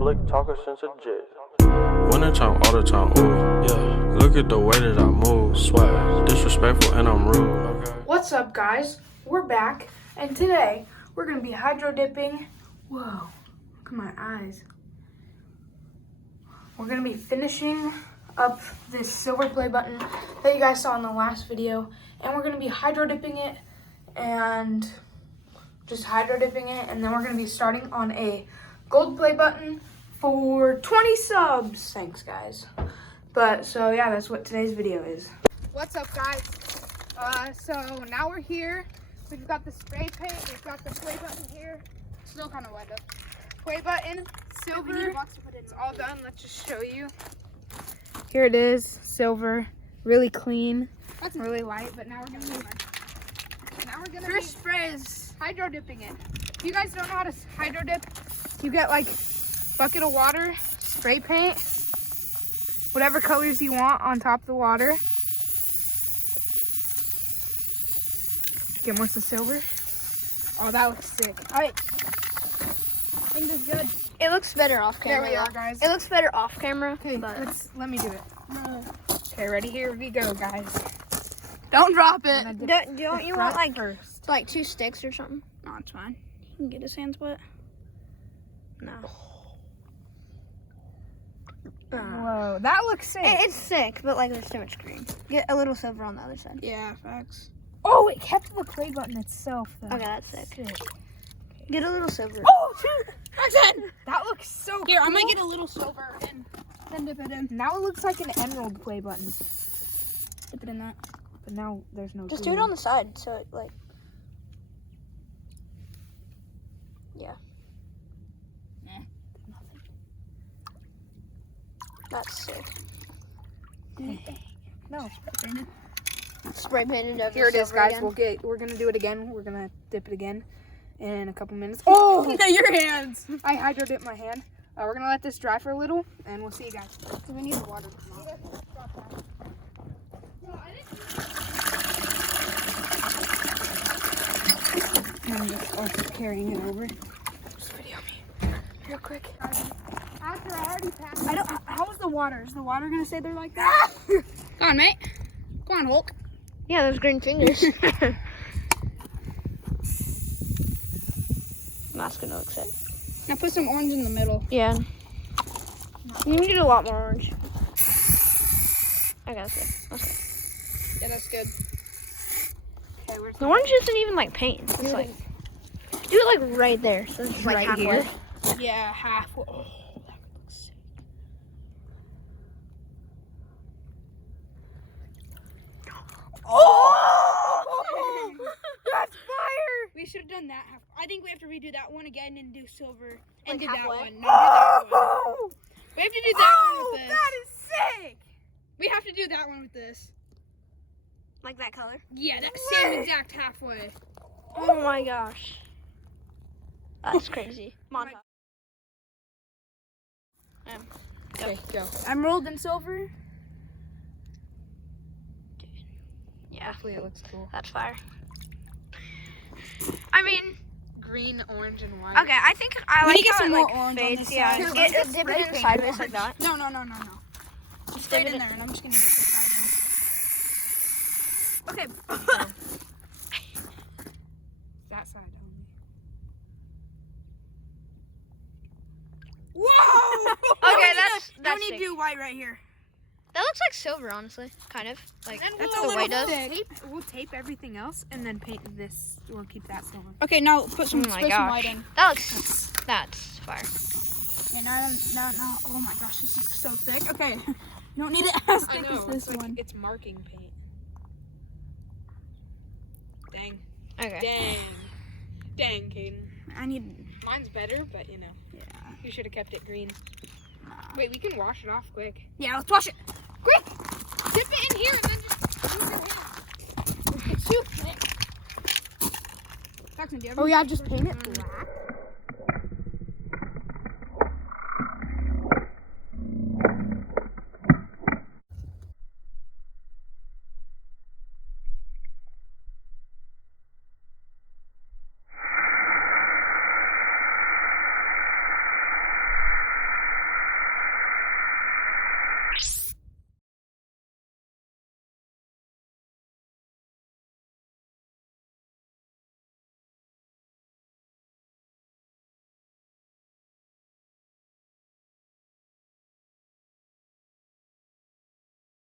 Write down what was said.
slick talker since a jit. Winter time, all the time, ooh, yeah. Look at the way that I move, swag, disrespectful and I'm rude. Okay. What's up, guys? We're back, and today we're gonna be hydro dipping. Whoa, look at my eyes. We're gonna be finishing up this silver play button that you guys saw in the last video, and we're gonna be hydro dipping it and just hydro dipping it, and then we're gonna be starting on a gold play button for 20 subs. Thanks, guys. But so yeah, that's what today's video is. What's up, guys? So now we're here. We've got the spray paint. We've got the play button here. Still kind of wet up. Play button, silver. It's all done. Let's just show you. Here it is, silver, really clean, really light. But now we're gonna first spray is hydro dipping it. If you guys don't know how to hydro dip, you get like bucket of water, spray paint, whatever colors you want on top of the water. Get more some silver. Oh, that looks sick. All right. I think this is good. It looks better off camera. There we are, guys. It looks better off camera. Okay, but let me do it. Okay, ready? Here we go, guys. Don't drop it. don't you want like first? like 2 sticks or something? No, it's fine. He can get his hands wet. No. Whoa, that looks sick. It's sick, but like there's too much green. Get a little silver on the other side. Yeah, facts. Oh, it kept the play button itself, though. Okay, that's sick. Get a little silver. Oh, shoot! Jackson! That looks so cool. Here, I'm gonna get a little silver and then dip it in. Now it looks like an emerald play button. Dip it in that. But now there's no Just glue. do it on the side, so it like. Yeah. Nothing. That's sick. No, spray painted. Spray painted over. Here it is, silver guys. again. We're gonna do it again. We're gonna dip it again in a couple minutes. Oh, your hands! I hydro dipped my hand. We're gonna let this dry for a little, and we'll see you guys. So we need the water to come off. I'm just carrying it over. Just video me real quick. After I already passed. I don't. How is the water? Is the water gonna stay there like that? Go on, mate. Go on, Hulk. Yeah, those green fingers. That's gonna look sick. Now put some orange in the middle. Yeah. You need a lot more orange. I got it. Okay. Yeah, that's good. Okay, where's The orange isn't even like paint. It's like do it like right there. So it's like Right halfway. here? Yeah, half. Oh, that looks sick. Oh! That's fire! We should have done that half. I think we have to redo that one again and do silver and Like do halfway? that one. No, do that one. We have to do that one with this. That is sick! We have to do that one with this. Like that color? Yeah, that same exact halfway. Oh my gosh. That's crazy. Montage. Okay, go. Emerald and silver. Yeah, Hopefully it looks cool. that's fire. I mean, Green, orange, and white. okay, I think I We like need to get how some it more like orange on fades. this Yeah, side. Here, get let's dip get it in spray sideways paint. like that. No. Just stay dip in it- there, and I'm just gonna dip this side in. Okay. That side only. Whoa! Okay, that's Now we need sick. to do white right here. That looks like silver, honestly, kind of like That's the white does. We'll tape everything else and then paint this, or keep that still on. Okay, now put some Oh my spray some gosh, white in. that's fire. Okay, now. Oh my gosh, this is so thick. Okay, you don't need it as thick as this one. It's marking paint. Dang. Okay. Dang, Caden. I need. Mine's better, but you know. Yeah. You should have kept it green. Wait, we can wash it off quick. Yeah, let's wash it. Quick! Dip it in here and then just use your hand. It's too thick. Jackson, do you have just paint it black.